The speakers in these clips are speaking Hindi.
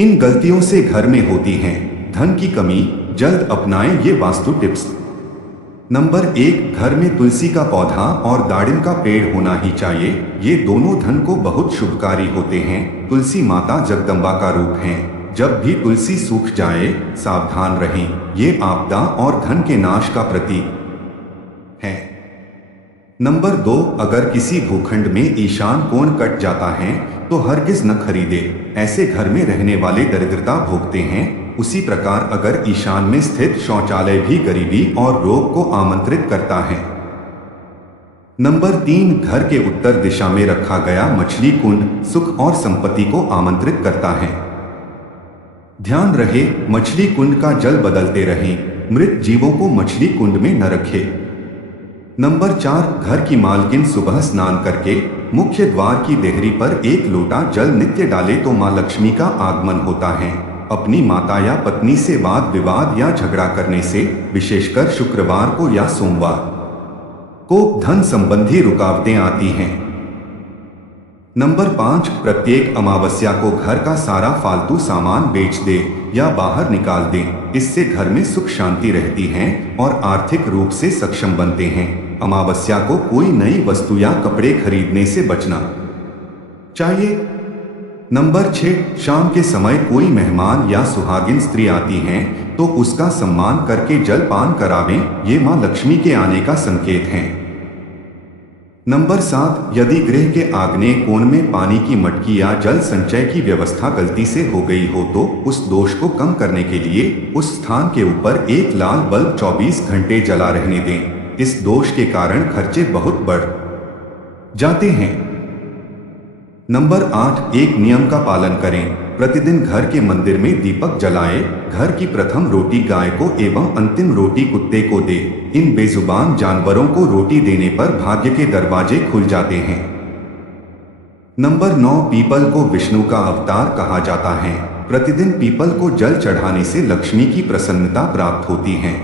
इन गलतियों से घर में होती हैं धन की कमी। जल्द अपनाएं ये वास्तु टिप्स। नंबर 1, घर में तुलसी का पौधा और दाड़िम का पेड़ होना ही चाहिए। ये दोनों धन को बहुत शुभकारी होते हैं। तुलसी माता जगदम्बा का रूप है। जब भी तुलसी सूख जाए सावधान रहें, ये आपदा और धन के नाश का प्रतीक है। नंबर 2, अगर किसी भूखंड में ईशान कोण कट जाता है तो हरगिज न खरीदे। ऐसे घर में रहने वाले दरिद्रता भोगते हैं। उसी प्रकार अगर ईशान में स्थित शौचालय भी गरीबी और रोग को आमंत्रित करता है। नंबर 3, घर के उत्तर दिशा में रखा गया मछली कुंड सुख और संपत्ति को आमंत्रित करता है। ध्यान रहे, मछली कुंड का जल बदलते रहें। मृत जीवों को मछली कुंड में न रखें। नंबर 4, घर की मालकिन सुबह स्नान करके मुख्य द्वार की देहरी पर एक लोटा जल नित्य डाले तो मां लक्ष्मी का आगमन होता है। अपनी माता या पत्नी से वाद विवाद या झगड़ा करने से, विशेषकर शुक्रवार को या सोमवार को धन संबंधी रुकावटें आती हैं। नंबर 5, प्रत्येक अमावस्या को घर का सारा फालतू सामान बेच दे या बाहर निकाल दें। इससे घर में सुख शांति रहती है और आर्थिक रूप से सक्षम बनते हैं। अमावस्या को कोई नई वस्तु या कपड़े खरीदने से बचना चाहिए। नंबर 6, शाम के समय कोई मेहमान या सुहागिन स्त्री आती हैं तो उसका सम्मान करके जलपान करावें। ये मां लक्ष्मी के आने का संकेत है। नंबर 7, यदि गृह के आग्नेय कोण में पानी की मटकी या जल संचय की व्यवस्था गलती से हो गई हो तो उस दोष को कम करने के लिए उस स्थान के ऊपर एक लाल बल्ब 24 घंटे जला रहने दें। इस दोष के कारण खर्चे बहुत बढ़ जाते हैं। नंबर 8, एक नियम का पालन करें। प्रतिदिन घर के मंदिर में दीपक जलाएं। घर की प्रथम रोटी गाय को एवं अंतिम रोटी कुत्ते को दे। इन बेजुबान जानवरों को रोटी देने पर भाग्य के दरवाजे खुल जाते हैं। नंबर 9, पीपल को विष्णु का अवतार कहा जाता है। प्रतिदिन पीपल को जल चढ़ाने से लक्ष्मी की प्रसन्नता प्राप्त होती है।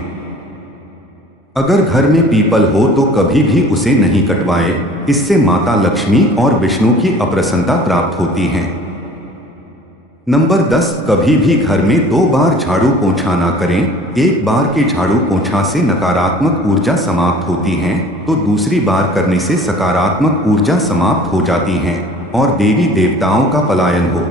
अगर घर में पीपल हो तो कभी भी उसे नहीं कटवाए। इससे माता लक्ष्मी और विष्णु की अप्रसन्नता प्राप्त होती है। नंबर 10, कभी भी घर में 2 बार झाड़ू पोंछा ना करें। एक बार के झाड़ू पोंछा से नकारात्मक ऊर्जा समाप्त होती है तो दूसरी बार करने से सकारात्मक ऊर्जा समाप्त हो जाती है और देवी देवताओं का पलायन हो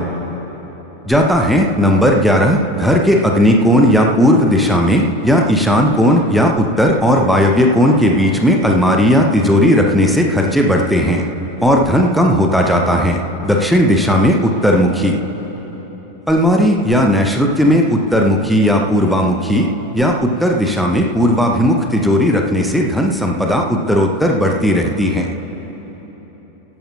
जाता है। नंबर 11, घर के अग्नि कोण या पूर्व दिशा में या ईशान कोण या उत्तर और वायव्य कोण के बीच में अलमारी या तिजोरी रखने से खर्चे बढ़ते हैं और धन कम होता जाता है। दक्षिण दिशा में उत्तरमुखी अलमारी या नैऋत्य में उत्तरमुखी या पूर्वामुखी या उत्तर दिशा में पूर्वाभिमुख तिजोरी रखने से धन संपदा उत्तरोत्तर बढ़ती रहती है।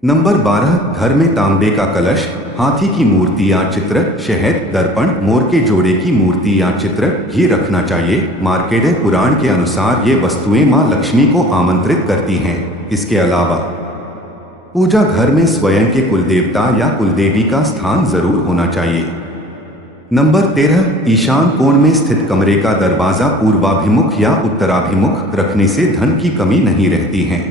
नंबर 12, घर में तांबे का कलश, हाथी की मूर्ति या चित्र, शहद, दर्पण, मोर के जोड़े की मूर्ति या चित्र ही रखना चाहिए। मार्केंडेय पुराण के अनुसार ये वस्तुएं मां लक्ष्मी को आमंत्रित करती हैं। इसके अलावा पूजा घर में स्वयं के कुलदेवता या कुलदेवी का स्थान जरूर होना चाहिए। नंबर 13, ईशान कोण में स्थित कमरे का दरवाजा पूर्वाभिमुख या उत्तराभिमुख रखने से धन की कमी नहीं रहती है।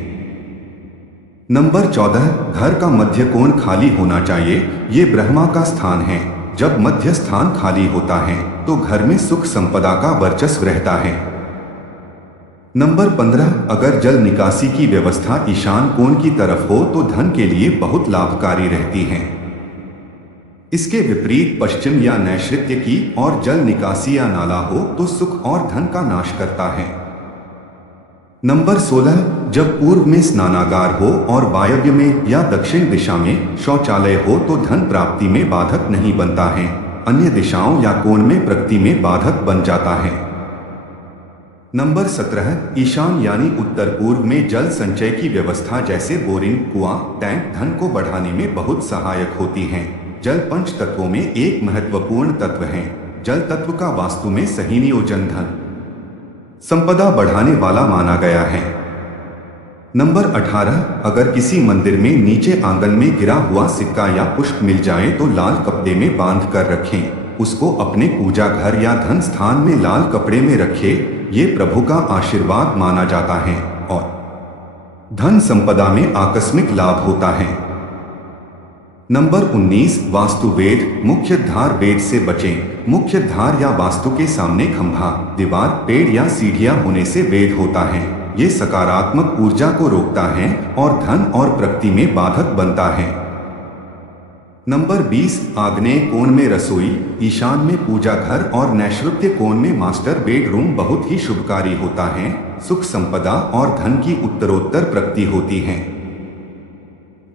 नंबर 14, घर का मध्य कोण खाली होना चाहिए। ये ब्रह्मा का स्थान है। जब मध्य स्थान खाली होता है तो घर में सुख संपदा का वर्चस्व रहता है। नंबर 15, अगर जल निकासी की व्यवस्था ईशान कोण की तरफ हो तो धन के लिए बहुत लाभकारी रहती है। इसके विपरीत पश्चिम या नैऋत्य की और जल निकासी या नाला हो तो सुख और धन का नाश करता है। नंबर 16, जब पूर्व में स्नानागार हो और वायव्य में या दक्षिण दिशा में शौचालय हो तो धन प्राप्ति में बाधक नहीं बनता है। अन्य दिशाओं या कोण में प्रगति में बाधक बन जाता है। नंबर 17, ईशान यानी उत्तर पूर्व में जल संचय की व्यवस्था जैसे बोरिंग, कुआं, टैंक धन को बढ़ाने में बहुत सहायक होती हैं। जल पंच तत्वों में एक महत्वपूर्ण तत्व है। जल तत्व का वास्तु में सही नियोजन धन संपदा बढ़ाने वाला माना गया है। नंबर 18, अगर किसी मंदिर में नीचे आंगन में गिरा हुआ सिक्का या पुष्प मिल जाए तो लाल कपड़े में बांध कर रखें। उसको अपने पूजा घर या धन स्थान में लाल कपड़े में रखें। ये प्रभु का आशीर्वाद माना जाता है और धन संपदा में आकस्मिक लाभ होता है। नंबर 19 वास्तु वेद। मुख्य द्वार वेद से बचें। मुख्य द्वार या वास्तु के सामने खंभा, दीवार, पेड़ या सीढ़ियां होने से वेद होता है। ये सकारात्मक ऊर्जा को रोकता है और धन और प्रगति में बाधक बनता है। नंबर 20 आग्नेय कोण में रसोई, ईशान में पूजा घर और नैऋत्य कोण में मास्टर बेडरूम बहुत ही शुभकारी होता है। सुख, संपदा और धन की उत्तरोत्तर प्रगति होती है।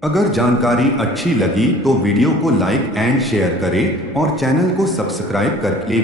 अगर जानकारी अच्छी लगी तो वीडियो को लाइक एंड शेयर करें और चैनल को सब्सक्राइब करके